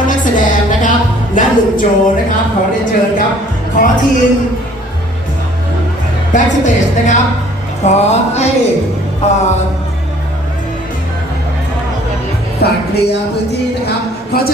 งนะครับเฉพาะนักแสดงนะครับและหนุ่มโจนะครับ ขอเรียนเชิญครับ ขอทีมแบ็กสเตจนะครับ ขอให้อ่อฝากเคลียร์พื้นที่นะครับขอเชิญ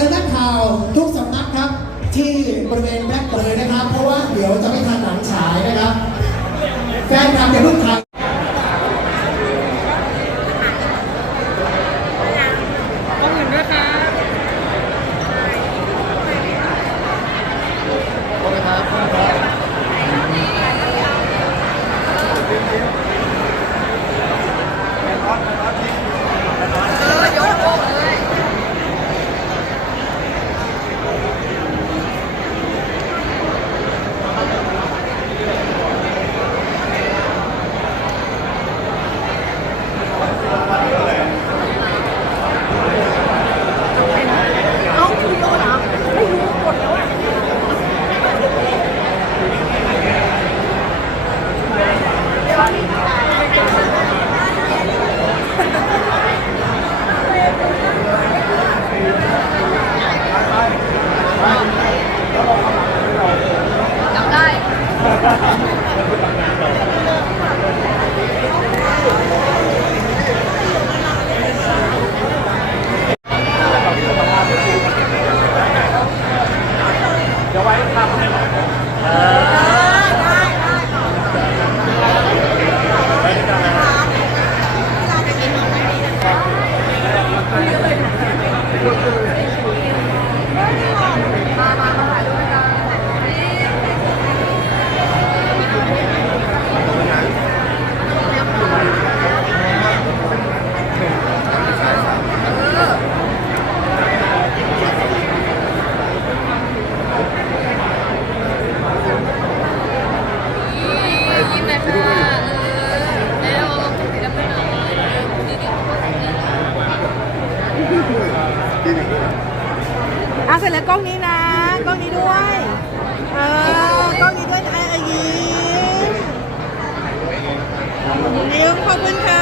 อะเสร็จแล้วกล้องนี้นะ กล้องนี้ด้วย เออกล้องนี้ด้วยนะเออยิ้มยิ้มขอบคุณค่ะ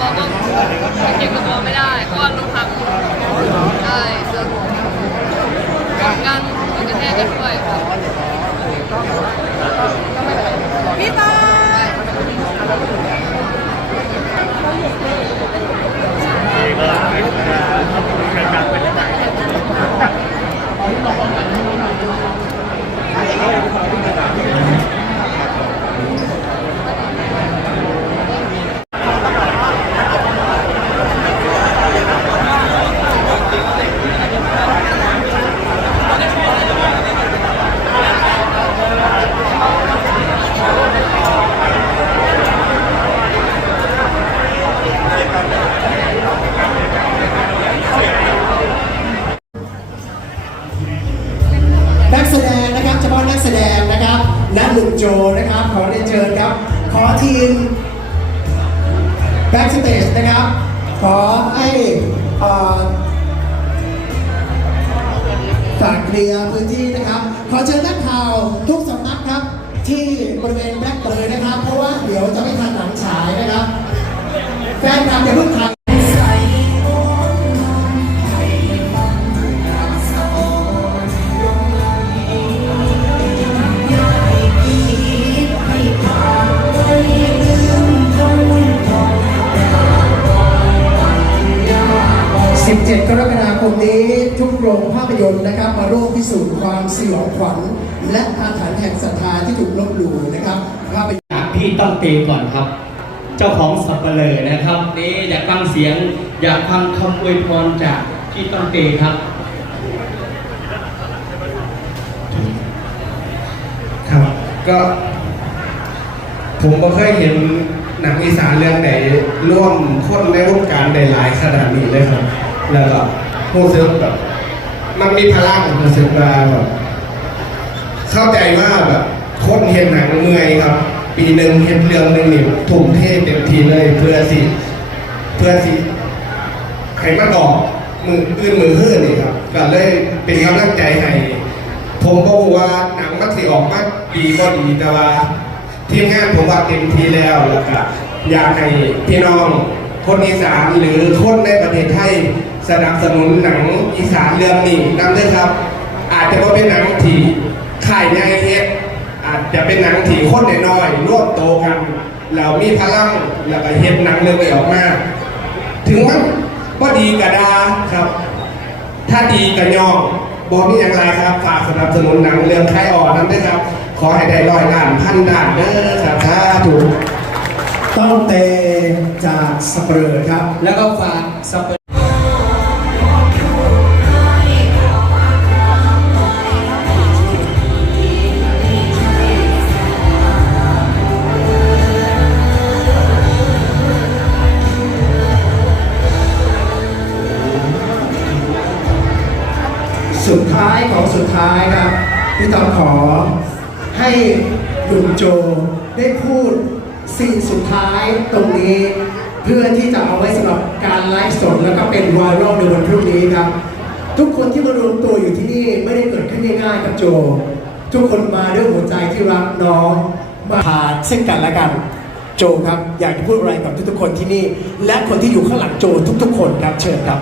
ก็เก็บกับตัวไม่ได้เพราะว่าลงพังใช่เดินกันมันกระแทกกันด้วยครับ พี่ตา นักแสดงนะครับเฉพาะนักแสดงนะครับและหนุ่มโจนะครับ ขอเรียนเชิญครับ ขอทีมแบ็กสเตจนะครับ ขอให้ฝากเคลียร์พื้นที่นะครับ ขอเชิญนักข่าวทุกสำนักครับ ที่บริเวณแบ็คเลยนะครับ เพราะว่าเดี๋ยวจะไม่ทันหนังฉายนะครับ แฟนคลับอย่าเพิ่งถ่าย ยนตร์นะครับมาร่วมพิสูจน์ความสยองขวัญและอาถรรพ์แห่งศรัทธาที่ถูกลบหลู่นะครับภาพยนตร์จากพี่ต้องเตก่อนครับ เจ้าของสับเปลอนะครับนี่อยากฟังเสียง อยากฟังคำอวยพรจากพี่ต้องเตครับ ครับ ก็ ผมก็เคยเห็นหนังอีสานเรื่องไหนร่วมคนในวงการได้หลายขนาดนี้เลยครับ แล้วก็รู้สึกแบบ มันมีพลังรู้สึกว่าแบบเข้าใจว่าแบบคนเห็นหนังเมื่อยครับ ปีหนึ่งเห็นเรื่องหนึ่งนี่ทุ่มเทเต็มทีเลยเพื่อสิเพื่อสิให้มันออกมืออื่นมือหื้อนี่ครับก็เลยเป็นกำลังใจให้ผมก็บอกว่าหนังมันสิออกมาดีก็ดีแต่ว่าทีมงานผมว่าเต็มทีแล้วแล้วก็อยากให้พี่น้องคนอีสานหรือคนในประเทศไทย สนับสนุนหนังอีสานเรื่องนี้นำด้วยครับ อาจจะว่าเป็นหนังที่ข่ายในเฮ็ดอาจจะเป็นหนังที่คนน้อยร่วมโตกันแล้วมีพลังแล้วก็เฮ็ดหนังเรื่องนี้ออกมาถึงมันว่าดีกระดาครับ ถ้าดีกระยองบอกนี่อย่างไรครับฝากสนับสนุนหนังเรื่องไทยอ่อนนั้นด้วยครับ ขอให้ได้ร้อยล้านพันล้านเด้อครับถ้าถูกต้องเตจากสเปอร์ครับ แล้วก็ฝากสเปล พี่ต้องขอให้หนุ่มโจได้พูดสิ่งสุดท้ายตรงนี้ เพื่อที่จะเอาไว้สำหรับการไลฟ์สดแล้วก็เป็นไวรัลในวันพรุ่งนี้ครับ ทุกคนที่มารวมตัวอยู่ที่นี่ไม่ได้เกิดขึ้นง่ายๆกับโจ ทุกคนมาด้วยหัวใจที่รักน้องมาพาซึ่งกันและกันโจครับ อยากจะพูดอะไรกับทุกๆคนที่นี่ และคนที่อยู่ข้างหลังโจทุกๆ คนครับเชิญครับ